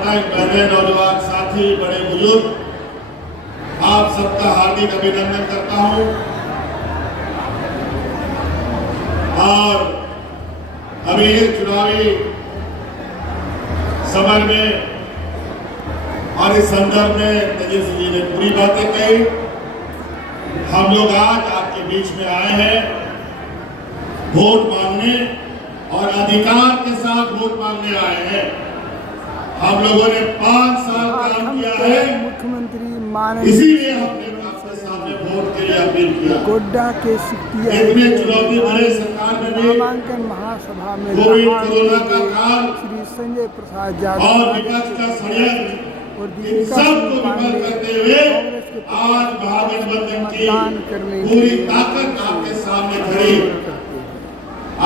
माताएं, बहनें, नौजवान साथी, बड़े बुजुर्ग, आप सबका हार्दिक अभिनंदन करता हूं। और अभी इस चुनावी समय में और इस संदर्भ में तेजस्वी जी ने पूरी बातें कही। हम लोग आज आपके बीच में आए हैं वोट मांगने और अधिकार के साथ वोट मांगने आए हैं। हम लोगों ने 5 साल काम किया है, मुख्यमंत्री माननीय इसीलिए हमने आपके सामने वोट के लिए अपील किया। गोड्डा के सिकटिया इतने चुनौती भरे सरकार में भी नामांकन महासभा में कोविड कोरोना का काल श्री संजय प्रसाद और यादव विपक्ष का षड्यंत्र और इन दीपिका सबको सिंह विफल पांडे करते हुए कांग्रेस के आज महागठबंधन की मतदान करने पूरी ताकत आपके सामने खड़ी है।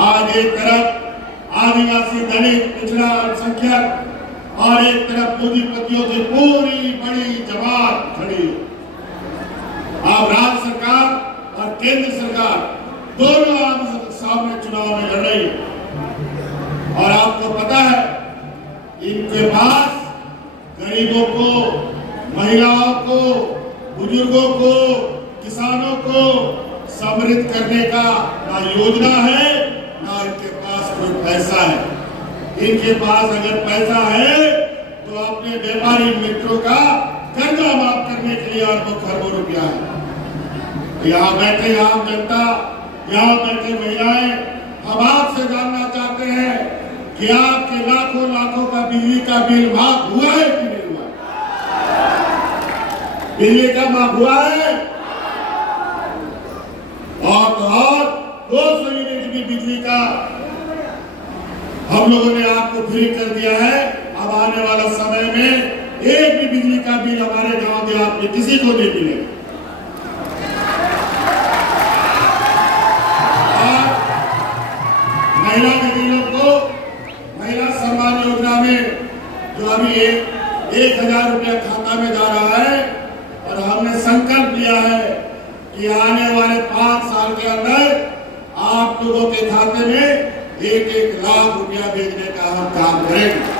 आज एक तरफ आदिवासी, दलित, पिछड़ा, अल्पसंख्यक और एक तरफ पूंजीपतियों की पूरी बड़ी जमात खड़ी है। आप राज्य सरकार और केंद्र सरकार दोनों आप सामने चुनाव में लड़ रही है। और आपको पता है इनके पास गरीबों को, महिलाओं को, बुजुर्गों को, किसानों को समृद्ध करने का ना योजना है, ना इनके पास कोई पैसा है। इनके पास अगर पैसा है तो अपने व्यापारी मित्रों का कर्जा माफ करने के लिए आपको खरबों रुपया है। यहाँ बैठे आम जनता, यहाँ बैठे महिलाएं, हम आपसे जानना चाहते हैं कि आपके लाखों लाखों का बिजली का बिल माफ हुआ है कि नहीं हुआ? बिजली का माफ हुआ है? और 200 यूनिट की बिजली का हम लोगों ने आपको फ्री कर दिया है। अब आने वाला समय में एक भी बिजली का बिल हमारे गांव देहात में किसी को नहीं मिलेगा। महिला दीदियों को महिला सम्मान योजना में जो अभी 1,000 रुपया खाता में जा रहा है, और हमने संकल्प लिया है कि आने वाले 5 साल के अंदर आप लोगों के खाते में 1-1 लाख रुपया भेजने का हम काम करेंगे।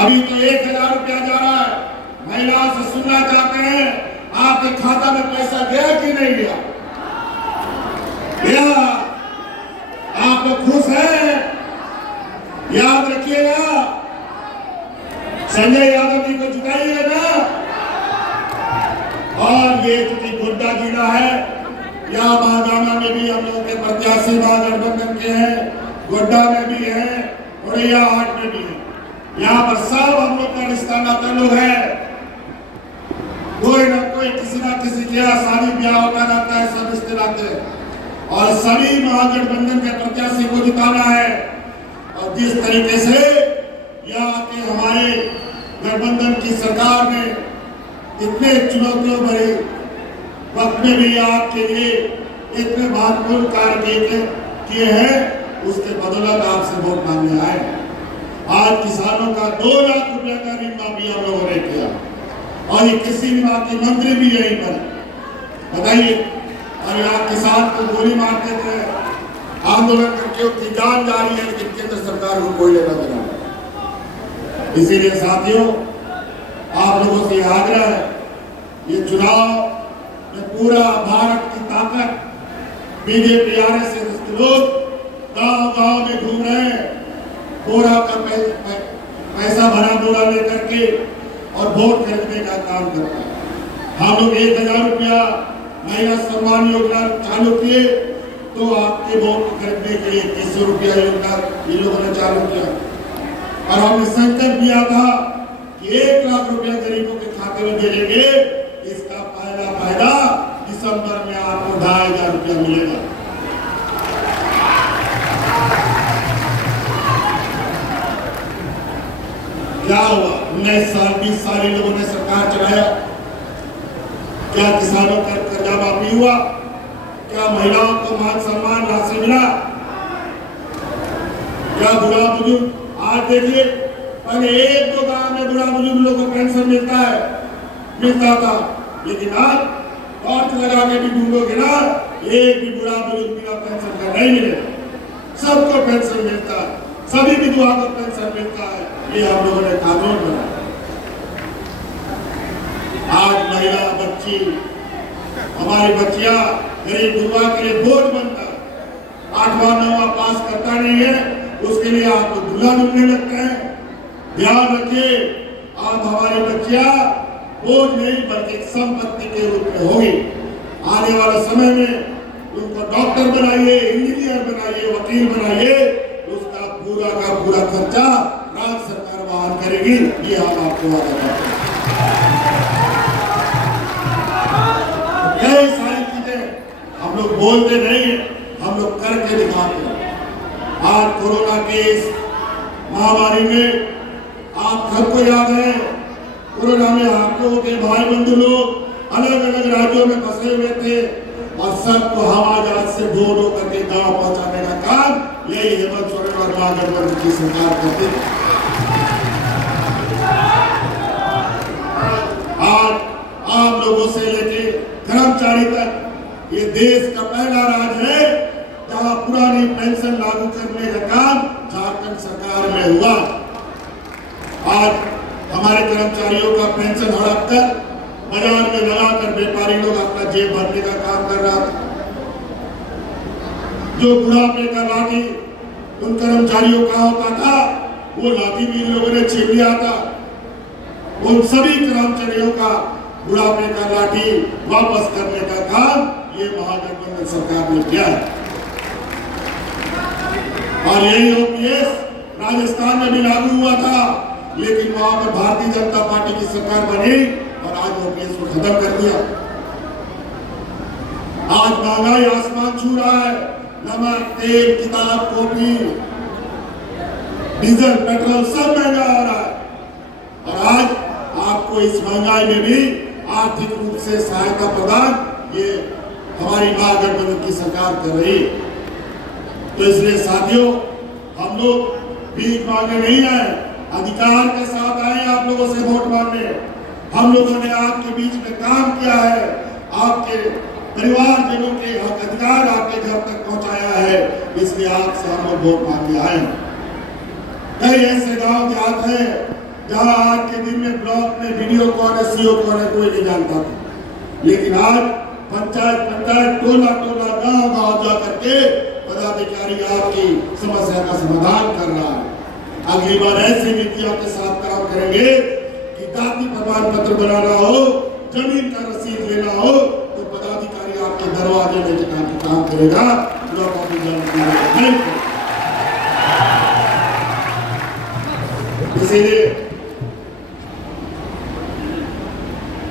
अभी तो 1,000 रुपया जा रहा है। महिलाओं से सुनना चाहते हैं आपके खाता में पैसा गया कि नहीं गया? गया? आप लोग खुश हैं? याद रखिएगा, संजय यादव जी को जिताइएगा। और ये चूंकि गोड्डा जिला है, यहाँ महागामा में भी हम लोगों के प्रत्याशी महागठबंधन के हैं, गोड्डा में भी है, उड़ैया हाट में भी है। यहाँ पर सब हम लोग का रिश्ता नाता लोग है। कोई ना कोई किसी ना किसी के यहाँ शादी ब्याह होता रहता है, सब रिश्ते नाते हैं। और सभी महागठबंधन के प्रत्याशी को जिताना है। और जिस तरीके से यहाँ के हमारे गठबंधन की सरकार ने इतने चुनौतियों भरे वक्त में भी आपके लिए इतने महत्वपूर्ण कार्य किए हैं, उसके बदौलत आपसे वोट मांगने आए। आज किसानों का 2 लाख रुपया का ऋण माफी हम लोगों ने किया, और ये किसी विभाग के मंत्री भी यही बने। बताइए, और आप किसान को गोली मारते थे, आंदोलन करके उसकी जान जा रही है, लेकिन केंद्र सरकार को कोई लेना देना नहीं। इसीलिए साथियों, आप लोगों से आग्रह है, ये चुनाव में पूरा भारत की ताकत बीजेपी आरएसएस के लोग गांव-गांव में घूम रहे हैं, बोरा का पैसा भरा बोरा लेकर के और वोट खरीदने का काम करते हैं। हम लोग 1,000 रुपया महिला सम्मान योजना चालू किए, तो आपके वोट खरीदने के लिए 300 रुपया योजना ये लोगों ने चालू किया। और हमने संकल्प लिया था कि 1 लाख रुपया गरीबों के खाते में भेजेंगे। इसका पहला फायदा दिसंबर में आपको 2,500 रुपया मिलेगा। क्या हुआ? 19 साल 20 साल इन लोगों ने सरकार चलाया, क्या किसानों का कर्जा माफी हुआ? क्या महिलाओं को मान सम्मान राशि मिला? क्या बुढ़ा बुजुर्ग? आज देखिए, पहले 1-2 गांव में बुढ़ा बुजुर्ग लोगों को पेंशन मिलता था, लेकिन आज टॉर्च लगा के भी ढूंढोगे ना, एक भी बुढ़ा बुजुर्ग बिना पेंशन का नहीं मिलेगा। सबको पेंशन मिलता है, सभी विधवा को पेंशन मिलता है। ये हम लोगों ने कानून बनाया। आज महिला बच्ची, हमारी बच्चियां गरीब गुरुआ के लिए बोझ बनकर 8वां 9वां पास करता नहीं है, उसके लिए आपको दुल्हा मिलने लगते हैं। ध्यान रखिए, आप हमारी बच्चियां बोझ नहीं बल्कि एक संपत्ति के रूप में होगी। आने वाले समय में उनको डॉक्टर बनाइए, इंजीनियर बनाइए, वकील बनाइए, उसका पूरा का पूरा खर्चा राज्य सरकार वहन करेगी। ये हम आपको वादा करते हैं। कई सारी चीजें हम लोग बोलते नहीं है, हम लोग करके दिखाते हैं। आज कोरोना के इस महामारी में आप सबको याद है, कोरोना में आप लोगों के भाई बंधु लोग अलग अलग राज्यों में फंसे हुए थे और सबको हवाई जहाज से ढो करके दवा पहुंचाने का काम यही हेमंत सोरेन और महागठबंधन की सरकार करती है। आज आम लोगों से लेके कर्मचारी तक ये देश का पहला राज्य है जहां पुरानी पेंशन लागू करने का काम झारखंड सरकार में हुआ। आज हमारे कर्मचारियों का पेंशन हड़प कर बाजार में लगाकर व्यापारी लोग अपना जेब भरने का काम कर रहा था। जो बुढ़ापे का लाठी उन कर्मचारियों का होता था, वो लाठी भी इन लोगों ने छीन लिया था। उन सभी कर्मचारियों का बुढ़ापे का लाठी वापस करने का काम ये महागठबंधन सरकार ने किया है। और यही ओपीएस राजस्थान में भी लागू हुआ था, लेकिन वहां पर भारतीय जनता पार्टी की सरकार बनी और आज ओपीएस को खत्म कर दिया। आज महंगाई आसमान छू रहा है। नमक, तेल, किताब, कॉपी, डीजल, पेट्रोल सब महंगा हो रहा है। और आज आपको इस महंगाई में भी आर्थिक रूप से सहायता प्रदान ये हमारी महागठबंधन की सरकार कर रही है। तो इसलिए साथियों, हम लोग भीख मांगने नहीं आए, अधिकार के साथ आए आप लोगों से वोट मांगने। हम लोगों ने आपके बीच में काम किया है, आपके परिवारजनों के हक अधिकार आपके घर तक पहुंचाया है, इसलिए आपसे हम लोग वोट मांगने आए। कई ऐसे गांव देहात है जहां आज के दिन में ब्लॉक में वीडियो कौन है, सीओ कौन है, कोई नहीं जानता था, लेकिन आज पंचायत टोला गांव जा करके पदाधिकारी आपकी समस्या का समाधान कर रहा है। अगली बार ऐसी नीतियों के साथ काम करेंगे कि जाति प्रमाण पत्र बनाना हो, जमीन का रसीद लेना हो, तो पदाधिकारी आपके दरवाजे में काम करेगा, लोगों की जानकारी नहीं। इसीलिए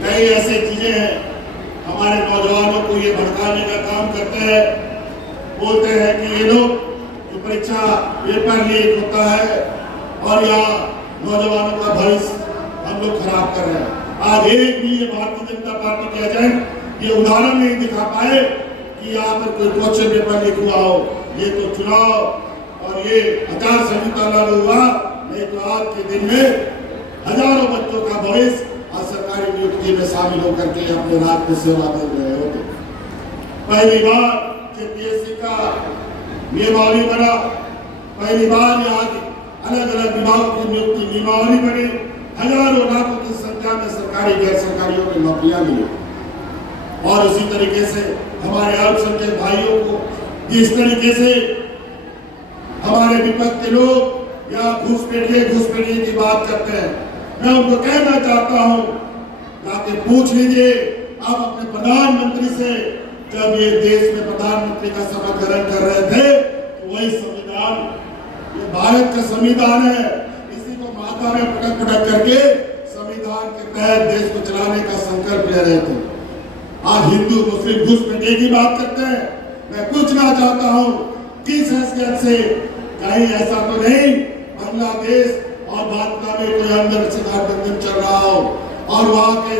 कई ऐसी चीजें हैं हमारे नौजवानों को ये भड़काने का काम करते हैं। बोलते हैं कि ये लोग जो परीक्षा पेपर लीक होता है और यहाँ नौजवानों का भविष्य हम लोग खराब कर रहे हैं। आज एक भी ये भारतीय जनता पार्टी के एजेंट ये उदाहरण नहीं दिखा पाए कि यहाँ पर कोई क्वेश्चन पेपर लीक हुआ हो। ये तो चुनाव और ये आचार संहिता लागू हुआ, नहीं तो आज के दिन में हजारों बच्चों का भविष्य और सरकारी नियुक्ति में शामिल होकर के अपने रात में सेवा दे रहे होते। पहली बार पीएससी का नियमावली बना, पहली बार यहाँ अलग अलग विभागों की नियुक्ति नियमावली बनी, हजारों लाखों की संख्या में सरकारी गैर सरकारियों की नौकरियां मिली। और उसी तरीके से हमारे अल्पसंख्यक भाइयों को जिस तरीके से हमारे विपक्ष के लोग या घुसपैठिए की बात करते हैं, मैं उनको कहना चाहता हूं, जाके पूछ लीजिए आप अपने प्रधानमंत्री से, जब ये देश में प्रधानमंत्री का शपथ ग्रहण कर रहे थे तो वही संविधान, ये भारत का संविधान है, इसी को माथा में पटक करके संविधान के तहत देश को चलाने का संकल्प ले रहे थे। आज हिंदू मुस्लिम घुसपैठिए की बात करते हैं। मैं पूछना चाहता हूँ, किस हैसियत से, कहीं ऐसा तो नहीं बांग्लादेश और भाजपा में कोई अंदर से गठबंधन चल रहा हो और वहां के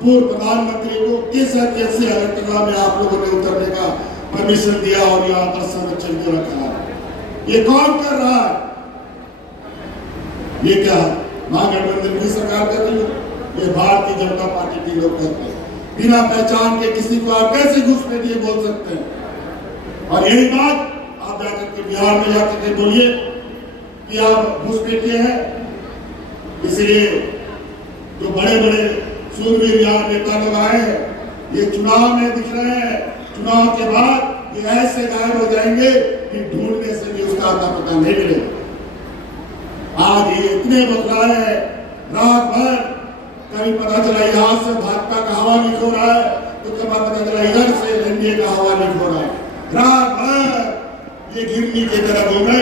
पूर्व प्रधानमंत्री को किस हैसियत से अगरतला में आप लोगों ने उतरने का परमिशन दिया और यहाँ पर संरक्षण के रखा है? ये कौन कर रहा है? ये क्या महागठबंधन की सरकार कर रही है? ये भारतीय जनता पार्टी के लोग करते हैं। बिना पहचान के किसी को आप कैसे घुसपैठिए बोल सकते हैं? और यही बात आप जाकर के बिहार में जाकर के बोलिए कि आप घुसपैठिए हैं। इसलिए जो बड़े बड़े सूरवीर यहाँ नेता लोग आए हैं, ये चुनाव में दिख रहे हैं, चुनाव के बाद ये ऐसे गायब हो जाएंगे कि ढूंढने से भी उसका आता पता नहीं मिलेगा। आज ये इतने बदलाए हैं, रात भर कभी पता चला यहाँ से भाजपा का हवा लीक हो रहा है, तो कभी पता चला इधर से एनडीए का हवा लीक हो रहा है। रात भर ये गिरनी की तरह घूमे,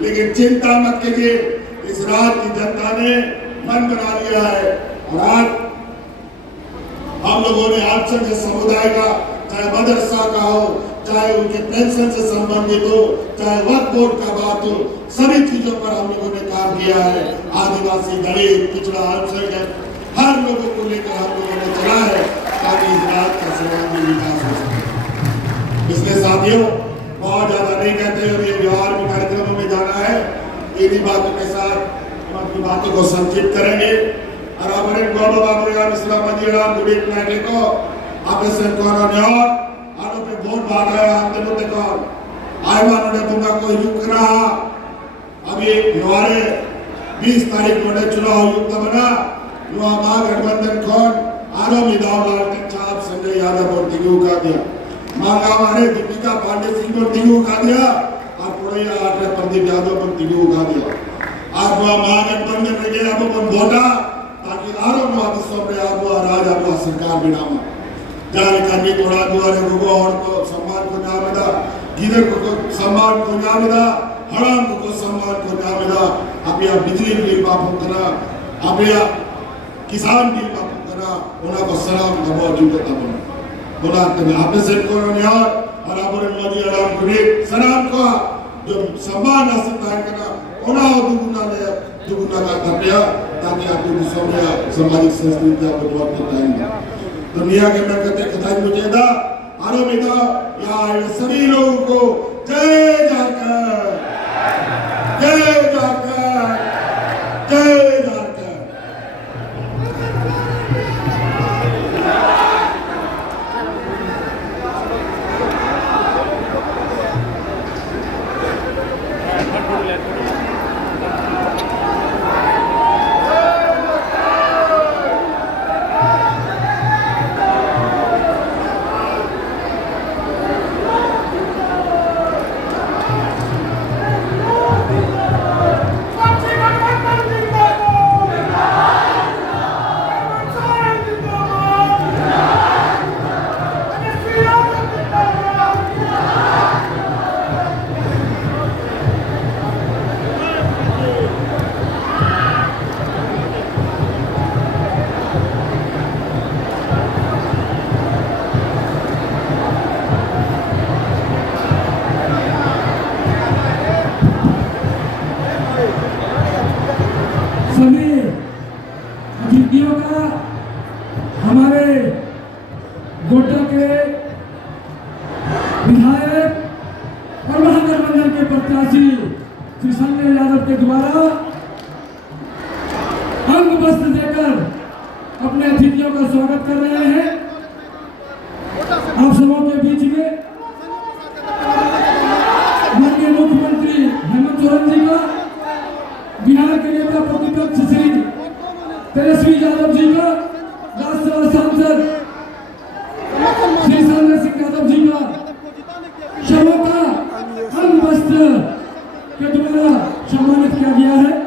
लेकिन चिंता मत कीजिए, इस रात की जनता ने मन बना लिया है। और आज हम लोगों ने अल्पसंख्यक समुदाय का, चाहे मदरसा का हो, चाहे उनके पेंशन से संबंधित हो, चाहे वक्फ बोर्ड का बात हो, सभी चीजों पर हम लोगों ने काम किया है। आदिवासी, दलित, पिछड़ा, अल्पसंख्यक हर लोगों को लेकर हम लोगों ने चला है, ताकि इस रात का सर्वांगीण विकास हो सके। इसलिए साथियों, बहुत ज्यादा नहीं कहते और ये व्यवहार में कार्यक्रमों में जाना है, इन्हीं बातों के साथ हम अपनी बातों को संक्षिप्त करेंगे। और हमारे गौरव आबरेगा मिश्रा मंदिरा दुबई प्लाटे को आपे से कोना न्याय आरो पे वोट भाग रहा है, हमने बोलते कौन आयवान ने बुंगा को युक्त रहा। अभी हमारे 20 तारीख को चुनाव युक्त बना, युवा महागठबंधन कौन आरो मिदाव लाल छाप संजय यादव और दिगू का दिया, मांगा हमारे दीपिका पांडे सिंह को दिगू का दिया, और पूरे आठ प्रदीप यादव को दिगू का दिया। आज वह महागठबंधन रह गया, अब अपन वोटा ताकि आरो महाविश्व में आप राज आपका सरकार बिनामा जाने करनी थोड़ा दुआरे को और को सम्मान को नामदा, गिदर को सम्मान को नामदा, हराम को सम्मान को नामदा। अब यह बिजली बिल माफ करना, अब यह किसान बिल माफ करना, उन्हें को सलाम दबा जुटे तब बोला कि आपने से करो न्याय और आप मोदी आराम को सलाम को जो सम्मान हासिल करना उन्हें दुगुना का कर्तव्य, ताकि आपको दूसरों सामाजिक संस्कृति आपको बहुत बताएंगे। दुनिया के मरकते कथाई मुझेदा आरो बेटा या सभी लोगों को जय झारखंड, जय झारखंड, जय झारखंड। सभी अतिथियों का हमारे गोड्डा के विधायक और महागठबंधन के प्रत्याशी श्री संजय यादव के द्वारा अंग वस्त्र देकर अपने अतिथियों का स्वागत कर रहे हैं। आप सबों के बीच में माननीय मुख्यमंत्री हेमंत सोरेन जी का, बिहार के नेता प्रतिपक्ष श्री तेजस्वी यादव जी का, राज्यसभा सांसद श्री संजय सिंह यादव जी का सबों का अंग वस्त्र के द्वारा सम्मानित किया गया है।